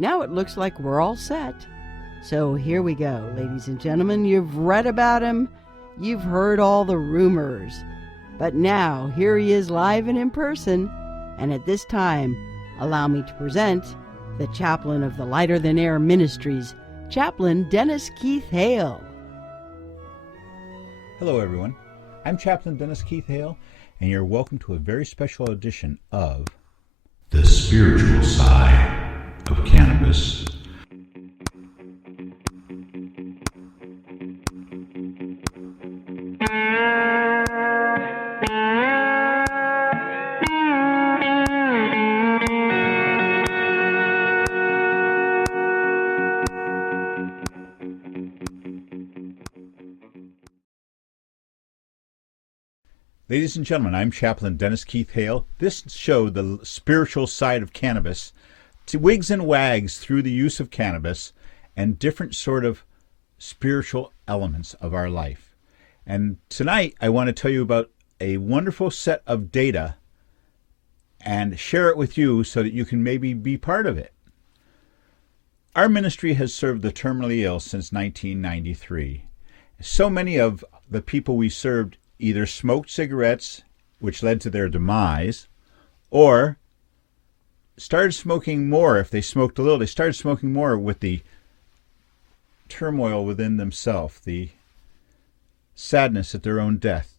Now it looks like we're all set. So here we go, ladies and gentlemen. You've read about him. You've heard all the rumors. But now, here he is live and in person. And at this time, allow me to present the chaplain of the Lighter Than Air Ministries, Chaplain Dennis Keith Hale. Hello, everyone. I'm Chaplain Dennis Keith Hale, and you're welcome to a very special edition of The Spiritual Side of Cannabis. Ladies and gentlemen, I'm Chaplain Dennis Keith Hale. This show, The Spiritual Side of Cannabis, wigs and wags through the use of cannabis and different sort of spiritual elements of our life. And tonight, I want to tell you about a wonderful set of data and share it with you so that you can maybe be part of it. Our ministry has served the terminally ill since 1993. So many of the people we served either smoked cigarettes, which led to their demise, or started smoking more. If they smoked a little, they started smoking more with the turmoil within themselves, the sadness at their own death.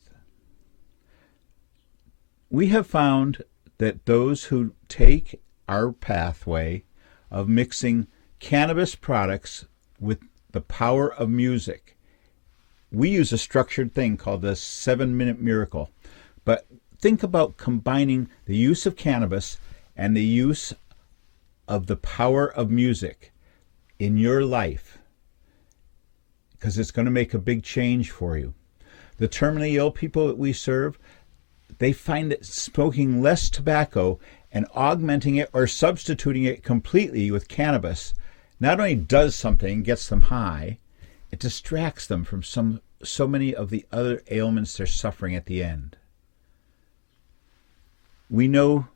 We have found that those who take our pathway of mixing cannabis products with the power of music, we use a structured thing called the 7-minute miracle. But think about combining the use of cannabis and the use of the power of music in your life, because it's going to make a big change for you. The terminally ill people that we serve, they find that smoking less tobacco and augmenting it or substituting it completely with cannabis not only does something, gets them high, it distracts them from so many of the other ailments they're suffering at the end. We know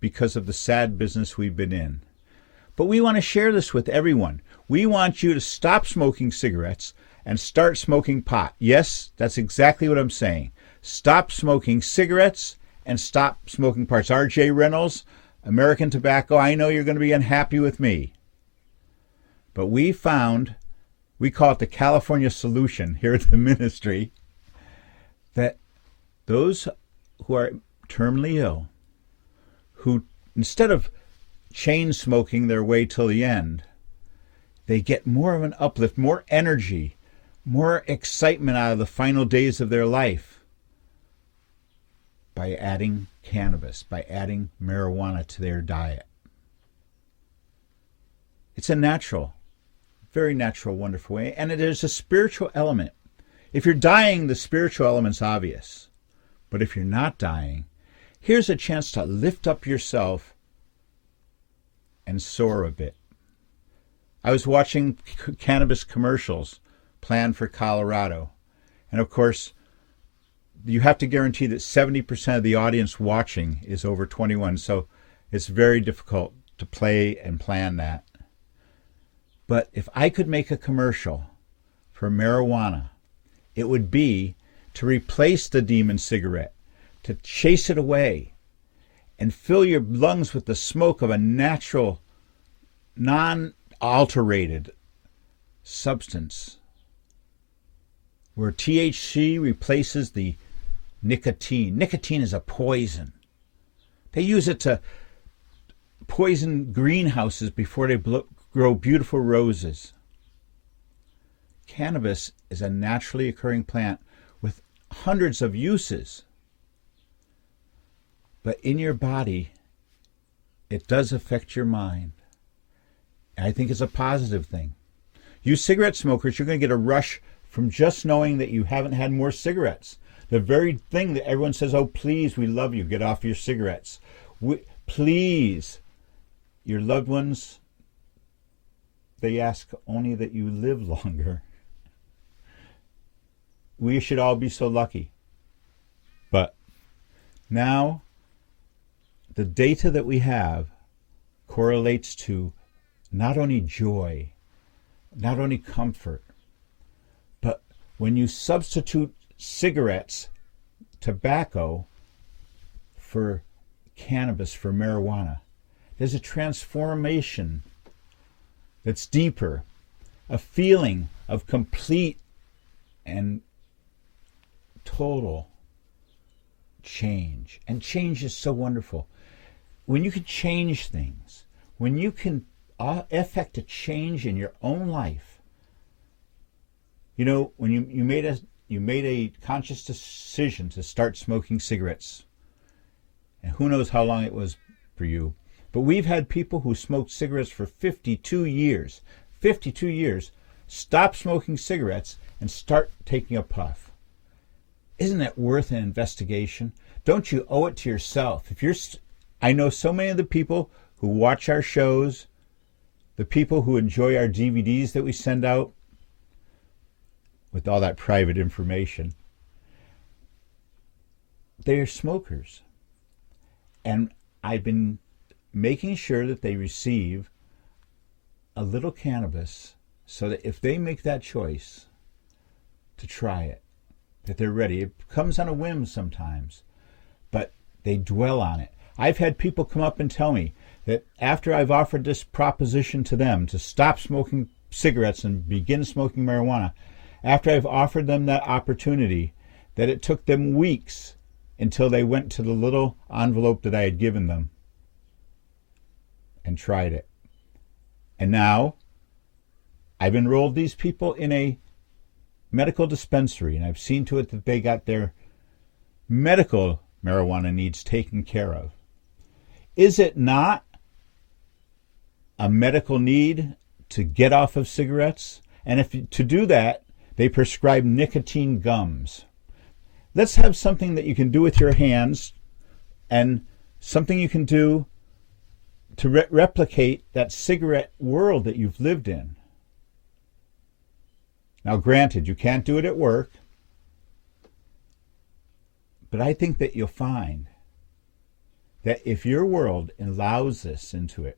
because of the sad business we've been in. But we want to share this with everyone. We want you to stop smoking cigarettes and start smoking pot. Yes, that's exactly what I'm saying. Stop smoking cigarettes and stop smoking parts. R.J. Reynolds, American Tobacco, I know you're going to be unhappy with me. But we found, we call it the California solution here at the ministry, that those who are terminally ill, who instead of chain smoking their way till the end, they get more of an uplift, more energy, more excitement out of the final days of their life by adding cannabis, by adding marijuana to their diet. It's a natural, very natural, wonderful way, and it is a spiritual element. If you're dying, the spiritual element's obvious. But if you're not dying, here's a chance to lift up yourself and soar a bit. I was watching cannabis commercials planned for Colorado, and of course, you have to guarantee that 70% of the audience watching is over 21, so it's very difficult to play and plan that. But if I could make a commercial for marijuana, it would be to replace the demon cigarette, to chase it away, and fill your lungs with the smoke of a natural, non-alterated substance, where THC replaces the nicotine. Nicotine is a poison. They use it to poison greenhouses before they grow beautiful roses. Cannabis is a naturally occurring plant with hundreds of uses. But in your body, it does affect your mind. And I think it's a positive thing. You cigarette smokers, you're going to get a rush from just knowing that you haven't had more cigarettes. The very thing that everyone says, oh, please, we love you, get off your cigarettes. Please, your loved ones, they ask only that you live longer. We should all be so lucky. But now, the data that we have correlates to not only joy, not only comfort, but when you substitute cigarettes, tobacco, for cannabis, for marijuana, there's a transformation that's deeper, a feeling of complete and total change. And change is so wonderful. When you can change things, when you can effect a change in your own life, you know, when you made a conscious decision to start smoking cigarettes, and who knows how long it was for you, but we've had people who smoked cigarettes for 52 years, stop smoking cigarettes and start taking a puff. Isn't that worth an investigation? Don't you owe it to yourself? I know so many of the people who watch our shows, the people who enjoy our DVDs that we send out with all that private information, they are smokers. And I've been making sure that they receive a little cannabis so that if they make that choice to try it, that they're ready. It comes on a whim sometimes, but they dwell on it. I've had people come up and tell me that after I've offered this proposition to them to stop smoking cigarettes and begin smoking marijuana, after I've offered them that opportunity, that it took them weeks until they went to the little envelope that I had given them and tried it. And now I've enrolled these people in a medical dispensary, and I've seen to it that they got their medical marijuana needs taken care of. Is it not a medical need to get off of cigarettes? And if to do that, they prescribe nicotine gums. Let's have something that you can do with your hands and something you can do to replicate that cigarette world that you've lived in. Now, granted, you can't do it at work, but I think that you'll find that if your world allows this into it,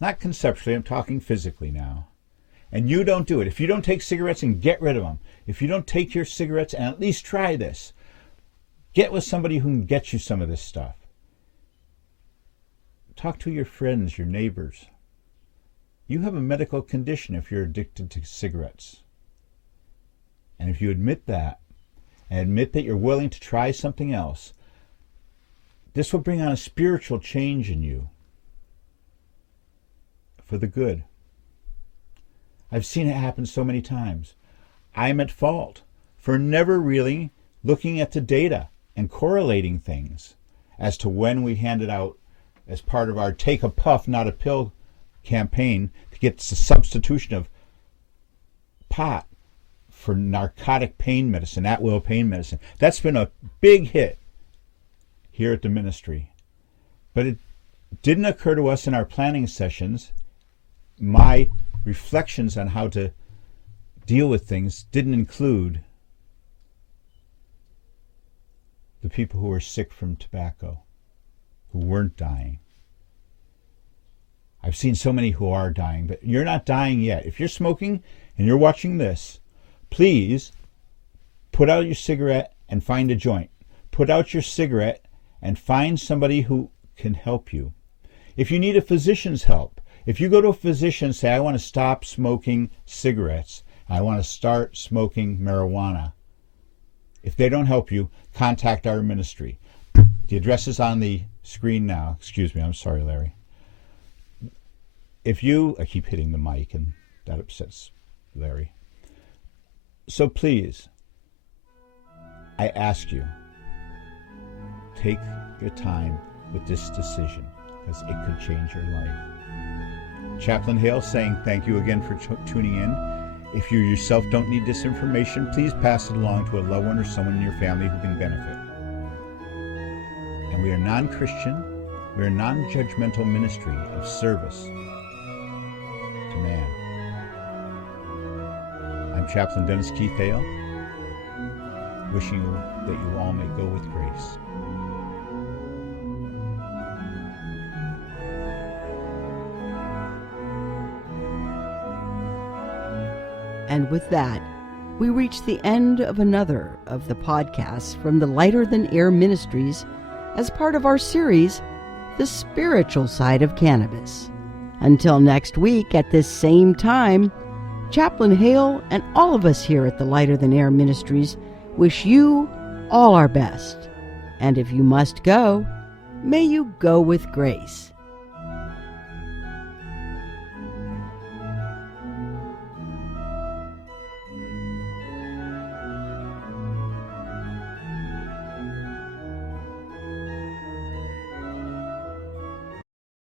not conceptually, I'm talking physically now, and you don't do it, if you don't take cigarettes and get rid of them, if you don't take your cigarettes and at least try this, get with somebody who can get you some of this stuff. Talk to your friends, your neighbors. You have a medical condition if you're addicted to cigarettes. And if you admit that, and admit that you're willing to try something else, this will bring on a spiritual change in you for the good. I've seen it happen so many times. I'm at fault for never really looking at the data and correlating things as to when we handed out as part of our Take a Puff, Not a Pill campaign to get the substitution of pot for narcotic pain medicine, at-will pain medicine. That's been a big hit here at the ministry. But it didn't occur to us in our planning sessions. My reflections on how to deal with things didn't include the people who were sick from tobacco, who weren't dying. I've seen so many who are dying, but you're not dying yet. If you're smoking and you're watching this, please put out your cigarette and find a joint. Put out your cigarette and find somebody who can help you. If you need a physician's help, if you go to a physician and say, I want to stop smoking cigarettes, I want to start smoking marijuana, if they don't help you, contact our ministry. The address is on the screen now. Excuse me, I'm sorry, Larry. I keep hitting the mic and that upsets Larry. So please, I ask you, take your time with this decision because it could change your life. Chaplain Hale saying thank you again for tuning in. If you yourself don't need this information, please pass it along to a loved one or someone in your family who can benefit. And we are non-Christian, we are a non-judgmental ministry of service to man. I'm Chaplain Dennis Keith Hale, wishing you that you all may go with grace. And with that, we reach the end of another of the podcasts from the Lighter Than Air Ministries as part of our series, The Spiritual Side of Cannabis. Until next week at this same time, Chaplain Hale and all of us here at the Lighter Than Air Ministries wish you all our best. And if you must go, may you go with grace.